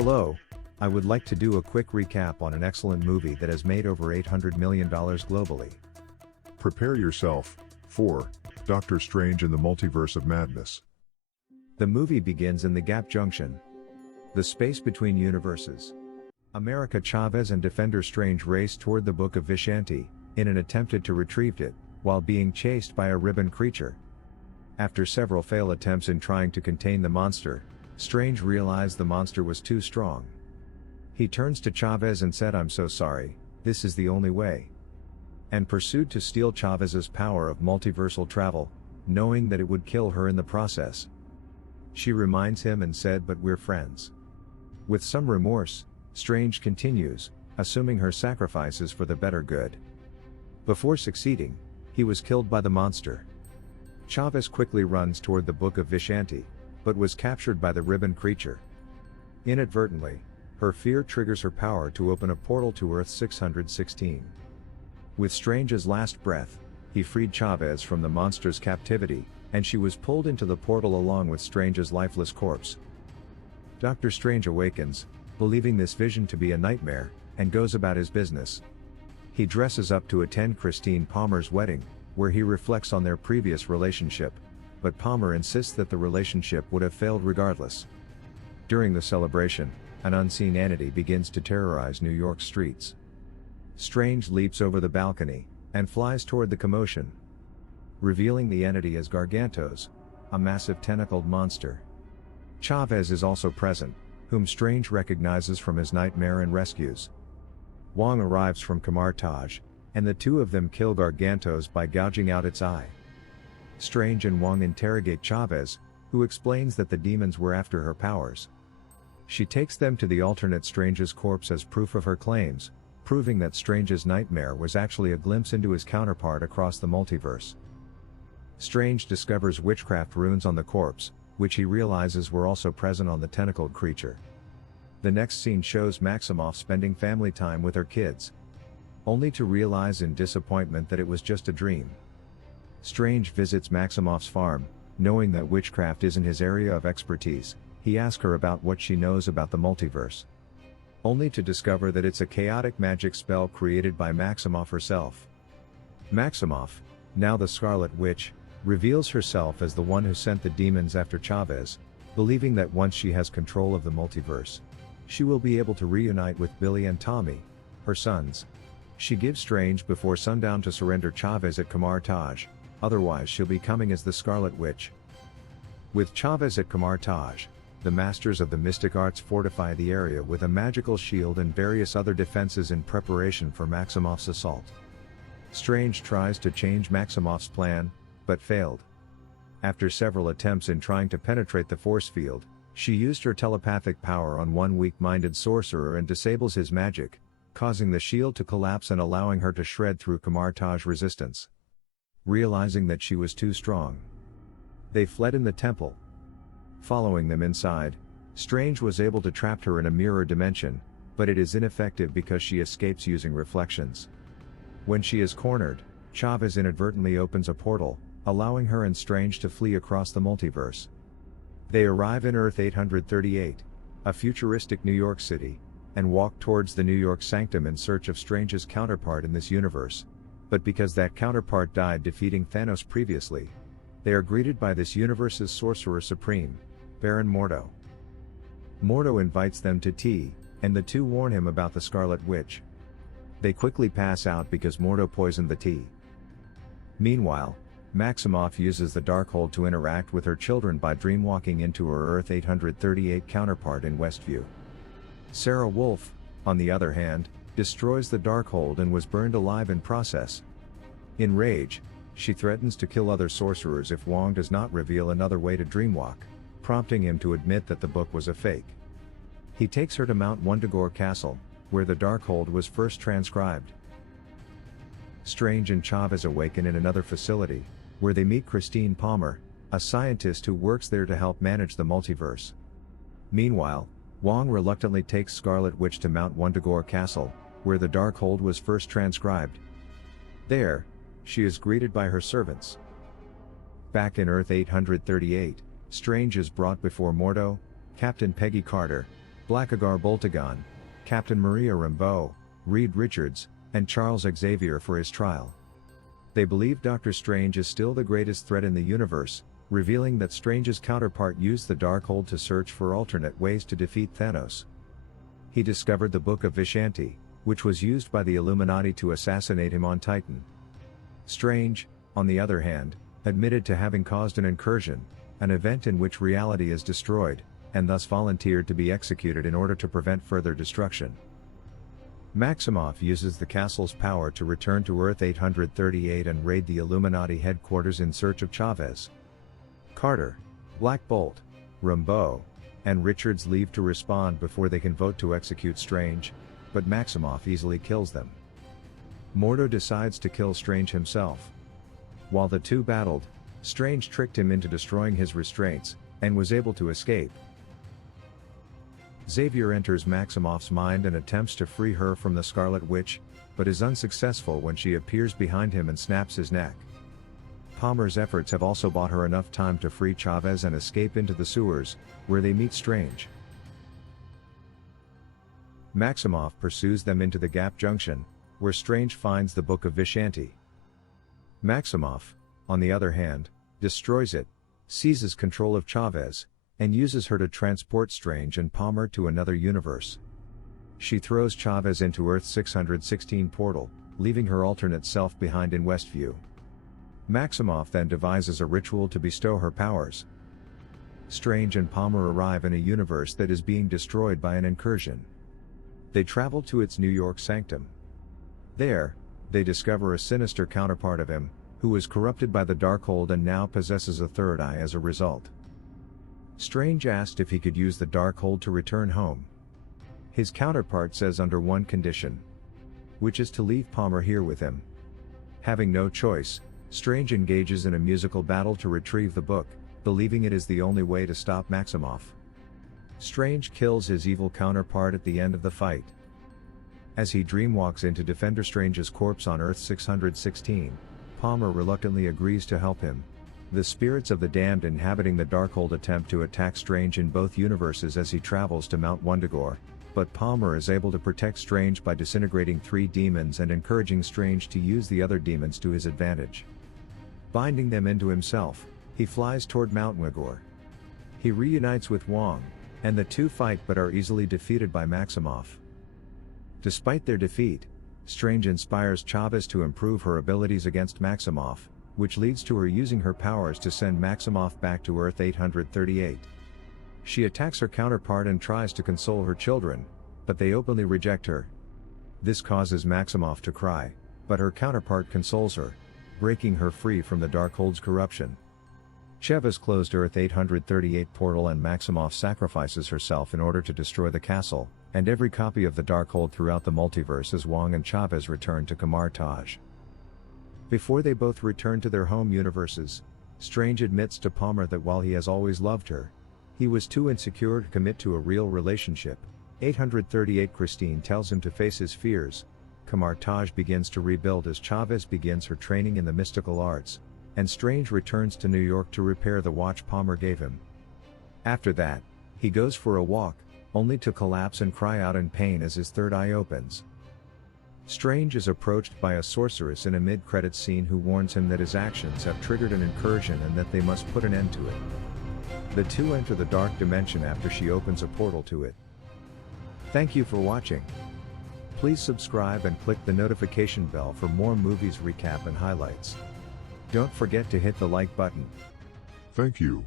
Hello, I would like to do a quick recap on an excellent movie that has made over $800 million globally. Prepare yourself for Doctor Strange in the Multiverse of Madness. The movie begins in the Gap Junction, the space between universes. America Chavez and Defender Strange race toward the Book of Vishanti, in an attempt to retrieve it, while being chased by a ribbon creature. After several failed attempts in trying to contain the monster, Strange realized the monster was too strong. He turns to Chavez and said, "I'm so sorry, this is the only way," and pursued to steal Chavez's power of multiversal travel, knowing that it would kill her in the process. She reminds him and said, "But we're friends." With some remorse, Strange continues, assuming her sacrifices for the better good. Before succeeding, he was killed by the monster. Chavez quickly runs toward the Book of Vishanti, but was captured by the ribbon creature. Inadvertently, her fear triggers her power to open a portal to Earth 616. With Strange's last breath, he freed Chavez from the monster's captivity, and she was pulled into the portal along with Strange's lifeless corpse. Doctor Strange awakens, believing this vision to be a nightmare, and goes about his business. He dresses up to attend Christine Palmer's wedding, where he reflects on their previous relationship, but Palmer insists that the relationship would have failed regardless. During the celebration, an unseen entity begins to terrorize New York streets. Strange leaps over the balcony, and flies toward the commotion, revealing the entity as Gargantos, a massive tentacled monster. Chavez is also present, whom Strange recognizes from his nightmare and rescues. Wong arrives from Kamar Taj, and the two of them kill Gargantos by gouging out its eye. Strange and Wong interrogate Chavez, who explains that the demons were after her powers. She takes them to the alternate Strange's corpse as proof of her claims, proving that Strange's nightmare was actually a glimpse into his counterpart across the multiverse. Strange discovers witchcraft runes on the corpse, which he realizes were also present on the tentacled creature. The next scene shows Maximoff spending family time with her kids, only to realize in disappointment that it was just a dream. Strange visits Maximoff's farm, knowing that witchcraft isn't his area of expertise. He asks her about what she knows about the multiverse, only to discover that it's a chaotic magic spell created by Maximoff herself. Maximoff, now the Scarlet Witch, reveals herself as the one who sent the demons after Chavez, believing that once she has control of the multiverse, she will be able to reunite with Billy and Tommy, her sons. She gives Strange before sundown to surrender Chavez at Kamar Taj, otherwise she'll be coming as the Scarlet Witch. With Chavez at Kamar Taj, the masters of the mystic arts fortify the area with a magical shield and various other defenses in preparation for Maximoff's assault. Strange tries to change Maximoff's plan, but failed. After several attempts in trying to penetrate the force field, she used her telepathic power on one weak-minded sorcerer and disables his magic, causing the shield to collapse and allowing her to shred through Kamar Taj resistance. Realizing that she was too strong, they fled in the temple. Following them inside, Strange was able to trap her in a mirror dimension, but it is ineffective because she escapes using reflections. When she is cornered, Chavez inadvertently opens a portal, allowing her and Strange to flee across the multiverse. They arrive in Earth 838, a futuristic New York City, and walk towards the New York Sanctum in search of Strange's counterpart in this universe, but because that counterpart died defeating Thanos previously, they are greeted by this universe's Sorcerer Supreme, Baron Mordo. Mordo invites them to tea, and the two warn him about the Scarlet Witch. They quickly pass out because Mordo poisoned the tea. Meanwhile, Maximoff uses the Darkhold to interact with her children by dreamwalking into her Earth 838 counterpart in Westview. Sarah Wolf, on the other hand, destroys the Darkhold and was burned alive in process. In rage, she threatens to kill other sorcerers if Wong does not reveal another way to dreamwalk, prompting him to admit that the book was a fake. He takes her to Mount Wundagore Castle, where the Darkhold was first transcribed. Strange and Chavez awaken in another facility, where they meet Christine Palmer, a scientist who works there to help manage the multiverse. Meanwhile, Wong reluctantly takes Scarlet Witch to Mount Wundagore Castle, where the Darkhold was first transcribed. There, she is greeted by her servants. Back in Earth 838, Strange is brought before Mordo, Captain Peggy Carter, Blackagar Boltagon, Captain Maria Rambeau, Reed Richards, and Charles Xavier for his trial. They believe Doctor Strange is still the greatest threat in the universe, revealing that Strange's counterpart used the Darkhold to search for alternate ways to defeat Thanos. He discovered the Book of Vishanti, which was used by the Illuminati to assassinate him on Titan. Strange, on the other hand, admitted to having caused an incursion, an event in which reality is destroyed, and thus volunteered to be executed in order to prevent further destruction. Maximoff uses the castle's power to return to Earth 838 and raid the Illuminati headquarters in search of Chavez. Carter, Black Bolt, Rambeau, and Richards leave to respond before they can vote to execute Strange, but Maximoff easily kills them. Mordo decides to kill Strange himself. While the two battled, Strange tricked him into destroying his restraints, and was able to escape. Xavier enters Maximoff's mind and attempts to free her from the Scarlet Witch, but is unsuccessful when she appears behind him and snaps his neck. Palmer's efforts have also bought her enough time to free Chavez and escape into the sewers, where they meet Strange. Maximoff pursues them into the Gap Junction, where Strange finds the Book of Vishanti. Maximoff, on the other hand, destroys it, seizes control of Chavez, and uses her to transport Strange and Palmer to another universe. She throws Chavez into Earth 616 portal, leaving her alternate self behind in Westview. Maximoff then devises a ritual to bestow her powers. Strange and Palmer arrive in a universe that is being destroyed by an incursion. They travel to its New York sanctum. There, they discover a sinister counterpart of him, who was corrupted by the Darkhold and now possesses a third eye as a result. Strange asked if he could use the Darkhold to return home. His counterpart says under one condition, which is to leave Palmer here with him. Having no choice, Strange engages in a musical battle to retrieve the book, believing it is the only way to stop Maximoff. Strange kills his evil counterpart at the end of the fight. As he dreamwalks into Defender Strange's corpse on Earth 616, Palmer reluctantly agrees to help him. The spirits of the damned inhabiting the Darkhold attempt to attack Strange in both universes as he travels to Mount Wundagore, but Palmer is able to protect Strange by disintegrating 3 demons and encouraging Strange to use the other demons to his advantage. Binding them into himself, he flies toward Mount Wundagore. He reunites with Wong, and the two fight but are easily defeated by Maximoff. Despite their defeat, Strange inspires Chavez to improve her abilities against Maximoff, which leads to her using her powers to send Maximoff back to Earth 838. She attacks her counterpart and tries to console her children, but they openly reject her. This causes Maximoff to cry, but her counterpart consoles her, breaking her free from the Darkhold's corruption. Chavez closed Earth 838 portal and Maximoff sacrifices herself in order to destroy the castle, and every copy of the Darkhold throughout the multiverse as Wong and Chavez return to Kamar Taj. Before they both return to their home universes, Strange admits to Palmer that while he has always loved her, he was too insecure to commit to a real relationship. 838 Christine tells him to face his fears. Kamar Taj begins to rebuild as Chavez begins her training in the mystical arts, and Strange returns to New York to repair the watch Palmer gave him. After that, he goes for a walk, only to collapse and cry out in pain as his third eye opens. Strange is approached by a sorceress in a mid-credits scene who warns him that his actions have triggered an incursion and that they must put an end to it. The two enter the dark dimension after she opens a portal to it. Thank you for watching. Please subscribe and click the notification bell for more movies recap and highlights. Don't forget to hit the like button. Thank you.